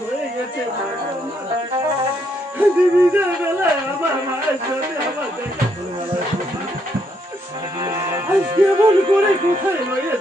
হয়ে আমার মায়ের সাথে আমার দেখা করে কোথায় লয়ে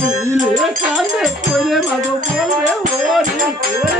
মিলে কানে করে মাগো বলবে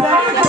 Thank you.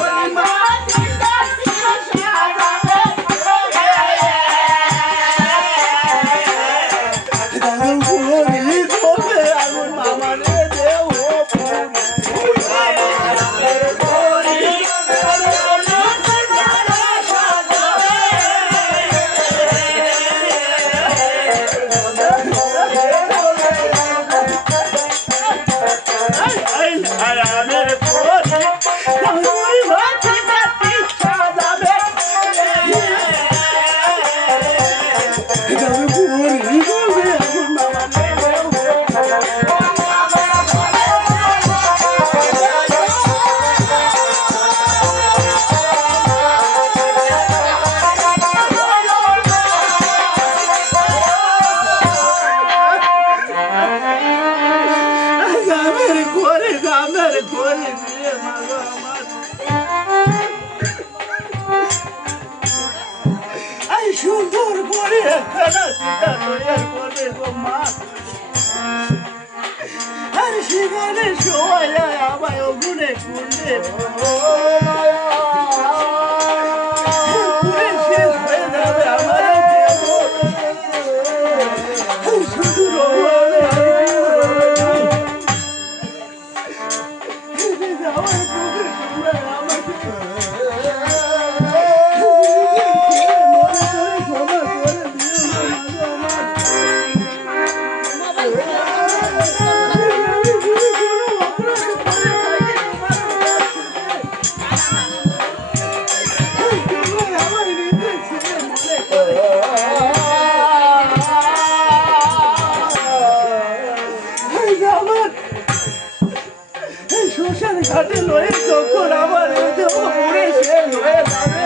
সুন্দর করে একখানা সীতা তৈরি করবে গো মা। আর সেখানে সবাই আমায় অগুনে কুন্ডে Hey, Robert! সংসার ঘাটে লয়ে চোখ আমার পুরে সে লয়ে যাবে।